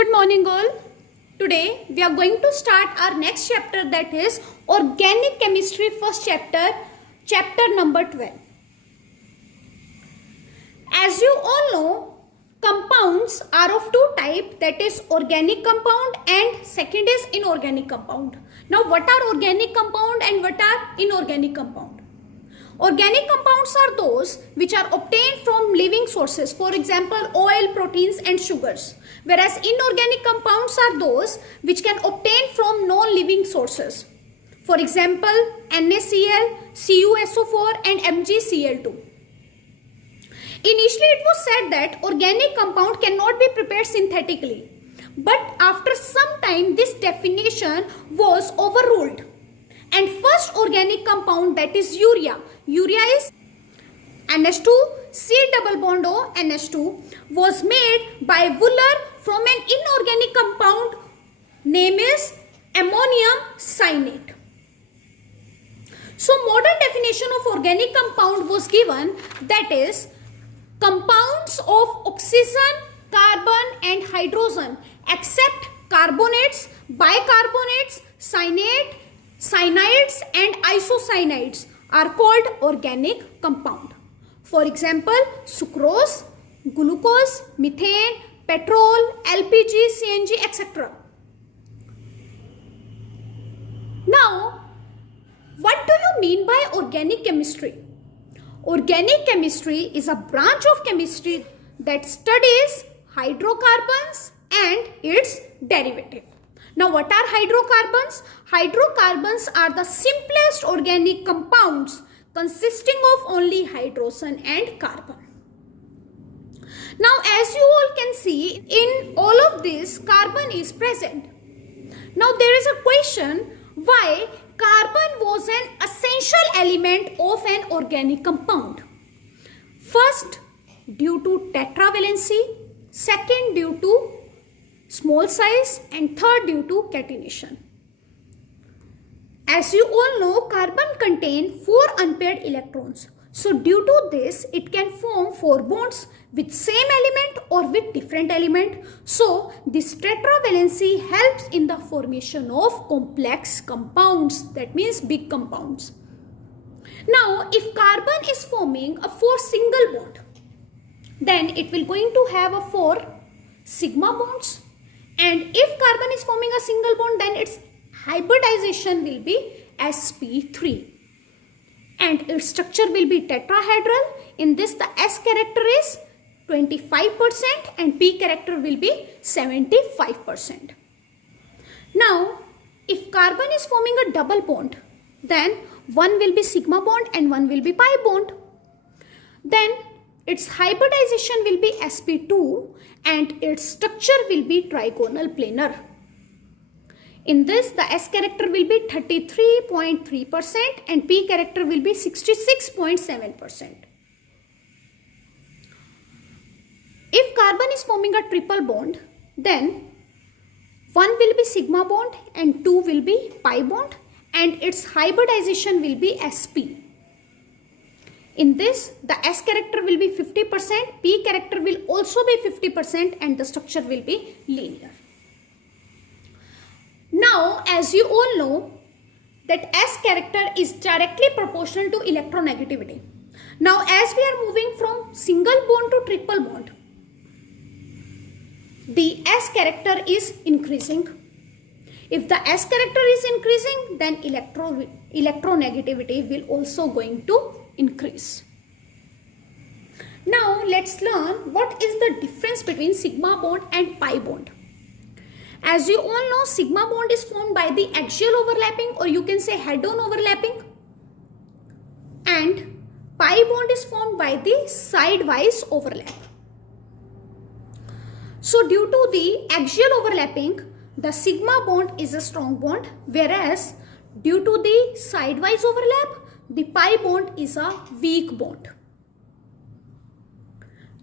Good morning all. Today we are going to start our next chapter, that is organic chemistry, first chapter number 12. As you all know, compounds are of two types, that is organic compound and second is inorganic compound. Now what are organic compound and what are inorganic compound? Organic compounds are those which are obtained from living sources, for example oil, proteins and sugars, whereas inorganic compounds are those which can obtain from non-living sources, for example NaCl, CuSO4 and MgCl2. Initially it was said that organic compound cannot be prepared synthetically, but after some time this definition was overruled. And first organic compound, that is urea is NH2 C double bond O NH2, was made by Wooler from an inorganic compound name is ammonium cyanate. So modern definition of organic compound was given, that is compounds of oxygen, carbon and hydrogen except carbonates, bicarbonates, cyanides and isocyanides are called organic compound. For example, sucrose, glucose, methane, petrol, LPG, CNG, etc. Now, what do you mean by organic chemistry? Organic chemistry is a branch of chemistry that studies hydrocarbons and its derivative. Now what are hydrocarbons? Hydrocarbons are the simplest organic compounds consisting of only hydrogen and carbon. Now as you all can see, in all of this carbon is present. Now there is a question, why carbon was an essential element of an organic compound? First, due to tetravalency, second due to small size and third due to catenation. As you all know, carbon contains 4 unpaired electrons. So due to this, it can form 4 bonds with same element or with different element. So this tetravalency helps in the formation of complex compounds, that means big compounds. Now if carbon is forming a 4 single bond, then it will going to have a 4 sigma bonds. And if carbon is forming a single bond, then its hybridization will be sp3. And its structure will be tetrahedral. In this, the S character is 25% and P character will be 75%. Now, if carbon is forming a double bond, then one will be sigma bond and one will be pi bond. Then its hybridization will be sp2 and its structure will be trigonal planar. In this, the S character will be 33.3% and P character will be 66.7%. If carbon is forming a triple bond, then one will be sigma bond and 2 will be pi bond and its hybridization will be sp. In this, the S character will be 50%, P character will also be 50% and the structure will be linear. Now, as you all know that S character is directly proportional to electronegativity. Now, as we are moving from single bond to triple bond, the S character is increasing. If the S character is increasing, then electronegativity will also going to increase. Now let's learn what is the difference between sigma bond and pi bond. As you all know, sigma bond is formed by the axial overlapping, or you can say head-on overlapping, and pi bond is formed by the side-wise overlap. So due to the axial overlapping, the sigma bond is a strong bond, whereas due to the side-wise overlap, the pi bond is a weak bond.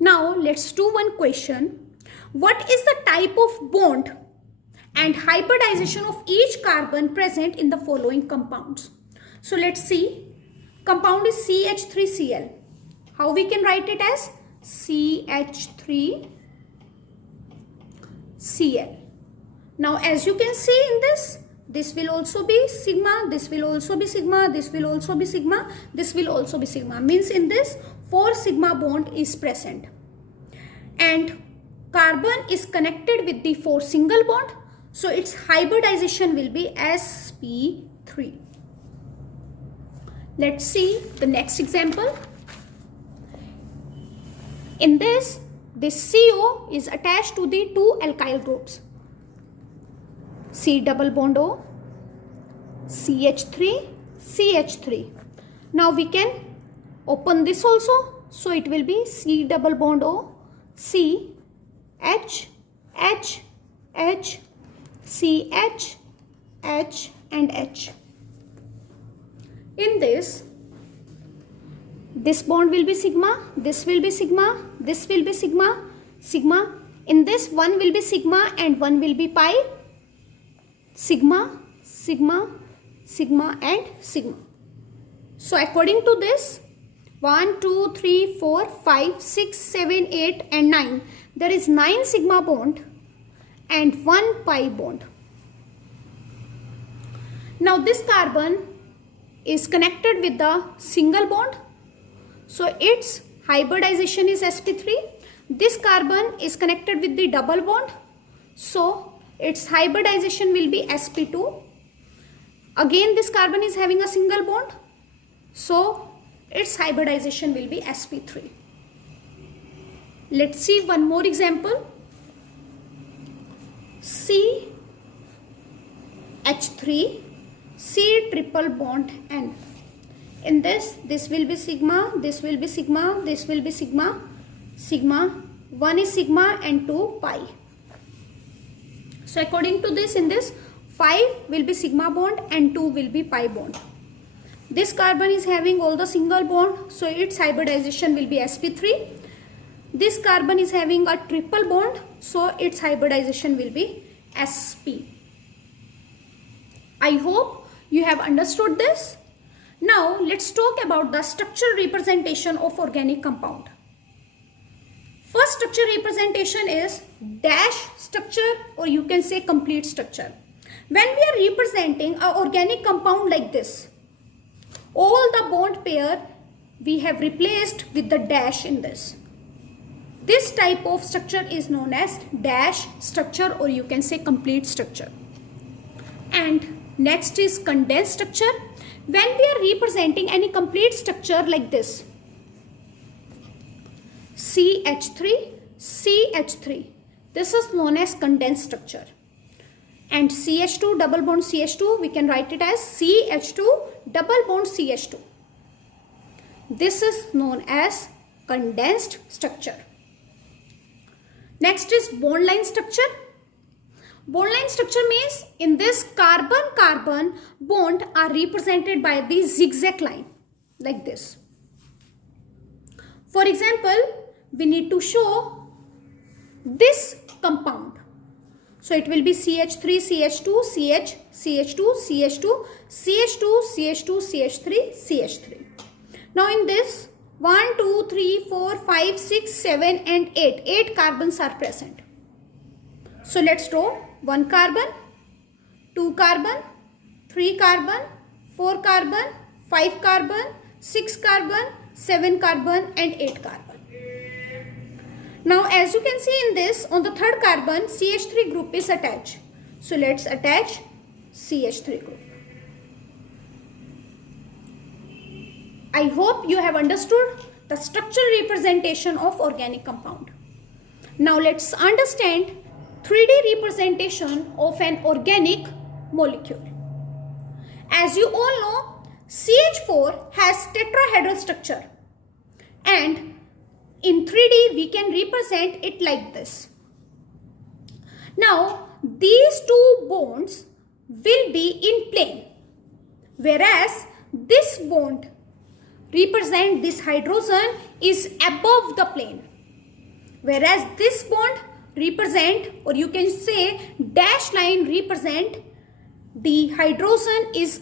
Now let's do one question. What is the type of bond and hybridization of each carbon present in the following compounds? So let's see. Compound is CH3Cl. How we can write it as CH3 Cl. Now as you can see in this will also be sigma, this will also be sigma, this will also be sigma, this will also be sigma. Means in this 4 sigma bond is present. And carbon is connected with the 4 single bond. So its hybridization will be sp3. Let's see the next example. In this CO is attached to the 2 alkyl groups. C double bond O, CH3, CH3. Now we can open this also. So it will be C double bond O, C, H, H, H, C, H, H and H. In this bond will be sigma, this will be sigma, this will be sigma, sigma. In this one will be sigma and one will be pi. Sigma, sigma, sigma and sigma. So according to this 1, 2, 3, 4, 5, 6, 7, 8 and 9. There is 9 sigma bond and 1 pi bond. Now this carbon is connected with the single bond. So its hybridization is sp3. This carbon is connected with the double bond. So its hybridization will be sp2. Again this carbon is having a single bond. So its hybridization will be sp3. Let's see one more example. CH3, C triple bond N. In this will be sigma, this will be sigma, this will be sigma, sigma. 1 is sigma and 2 pi. So according to this, in this 5 will be sigma bond and 2 will be pi bond. This carbon is having all the single bond, so its hybridization will be sp3. This carbon is having a triple bond, so its hybridization will be sp. I hope you have understood this. Now let's talk about the structural representation of organic compound. First structure representation is dash structure, or you can say complete structure. When we are representing an organic compound like this, all the bond pair we have replaced with the dash in this. This type of structure is known as dash structure, or you can say complete structure. And next is condensed structure. When we are representing any complete structure like this, CH3, CH3, this is known as condensed structure. And CH2 double bond CH2, we can write it as CH2 double bond CH2. This is known as condensed structure. Next is bond line structure. Bond line structure means in this carbon-carbon bond are represented by the zigzag line like this. For example, we need to show this compound. So it will be CH3, CH2, CH, CH2, CH2, CH2, CH2, CH3, CH3. Now in this 1, 2, 3, 4, 5, 6, 7 and 8. 8 carbons are present. So let's draw 1 carbon, 2 carbon, 3 carbon, 4 carbon, 5 carbon, 6 carbon, 7 carbon and 8 carbon. Now as you can see in this, on the third carbon CH3 group is attached. So let's attach CH3 group. I hope you have understood the structural representation of organic compound. Now let's understand 3D representation of an organic molecule. As you all know, CH4 has tetrahedral structure, and in 3D we can represent it like this. Now these two bonds will be in plane, whereas this bond represent this hydrogen is above the plane, whereas this bond represent, or you can say dash line represent, the hydrogen is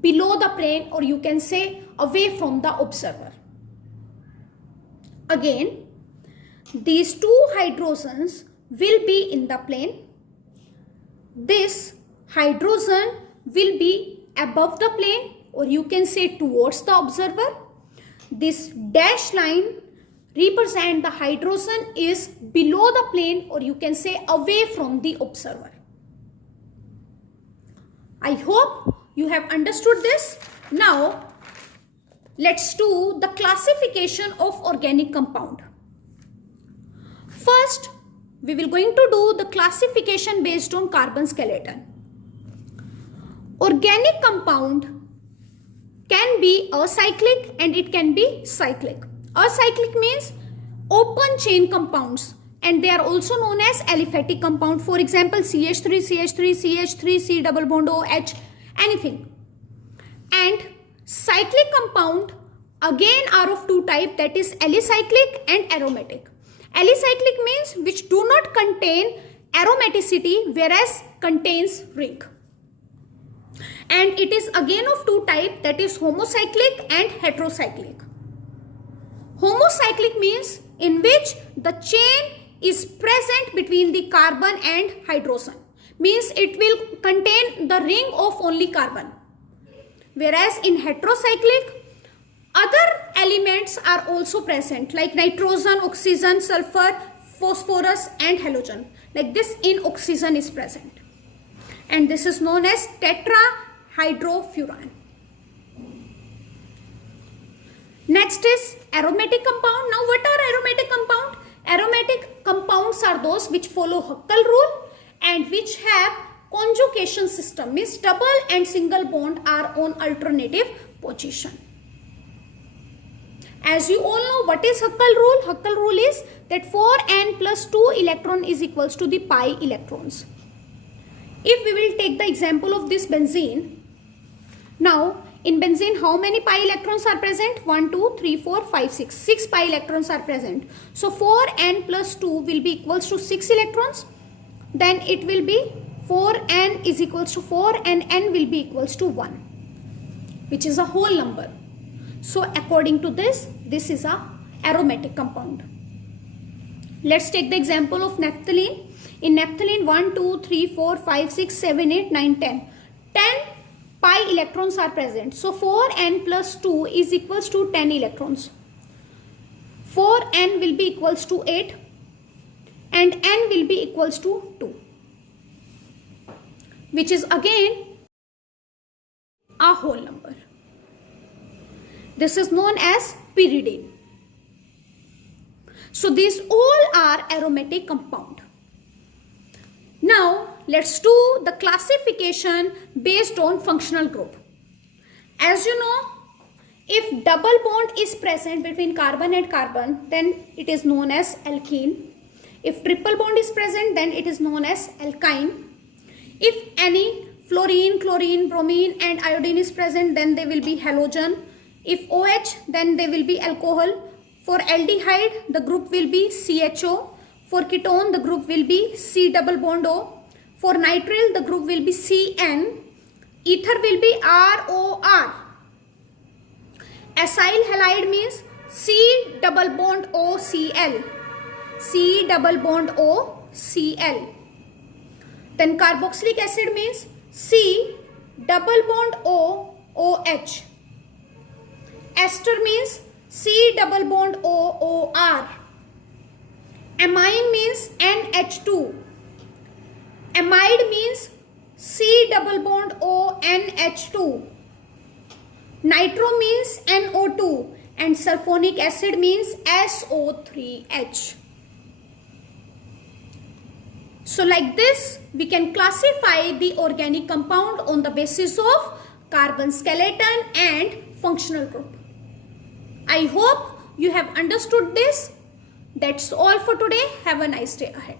below the plane, or you can say away from the observer. Again, these two hydrogens will be in the plane. This hydrogen will be above the plane, or you can say towards the observer. This dash line represent the hydrogen is below the plane, or you can say away from the observer. I hope you have understood this. Now let's do the classification of organic compound. First, we will going to do the classification based on carbon skeleton. Organic compound can be acyclic and it can be cyclic. Acyclic means open chain compounds, and they are also known as aliphatic compound. For example, CH3, CH3, CH3, C double bond O, H, anything. And cyclic compound again are of two types, that is alicyclic and aromatic. Alicyclic means which do not contain aromaticity, whereas contains ring. And it is again of two types, that is homocyclic and heterocyclic. Homocyclic means in which the chain is present between the carbon and hydrogen. Means it will contain the ring of only carbon. Whereas in heterocyclic, other elements are also present like nitrogen, oxygen, sulfur, phosphorus and halogen. Like this in oxygen is present. And this is known as tetrahydrofuran. Next is aromatic compound. Now what are aromatic compound? Aromatic compounds are those which follow Huckel rule and which have conjugation system, means double and single bond are on alternative position. As you all know, what is Huckel rule? Huckel rule is that 4n plus 2 electron is equals to the pi electrons. If we will take the example of this benzene, now in benzene how many pi electrons are present? 1, 2, 3, 4, 5, 6. 6 pi electrons are present. So 4n plus 2 will be equals to 6 electrons. Then it will be 4n is equals to 4 and n will be equals to 1, which is a whole number. So according to this, this is a aromatic compound. Let's take the example of naphthalene. In naphthalene 1, 2, 3, 4, 5, 6, 7, 8, 9, 10. 10 pi electrons are present. So 4n plus 2 is equals to 10 electrons. 4n will be equals to 8 and n will be equals to 2, which is again a whole number. This is known as pyridine. So these all are aromatic compound. Now let's do the classification based on functional group. As you know, if double bond is present between carbon and carbon, then it is known as alkene. If triple bond is present, then it is known as alkyne. If any fluorine, chlorine, bromine and iodine is present, then they will be halogen. If OH, then they will be alcohol. For aldehyde, the group will be CHO. For ketone, the group will be C double bond O. For nitrile, the group will be CN. Ether will be ROR. Acyl halide means C double bond OCl. C double bond OCl. Then carboxylic acid means C double bond OOH. Ester means C double bond OOR. Amine means NH2. Amide means C double bond ONH2. Nitro means NO2 and sulfonic acid means SO3H. So like this, we can classify the organic compound on the basis of carbon skeleton and functional group. I hope you have understood this. That's all for today. Have a nice day ahead.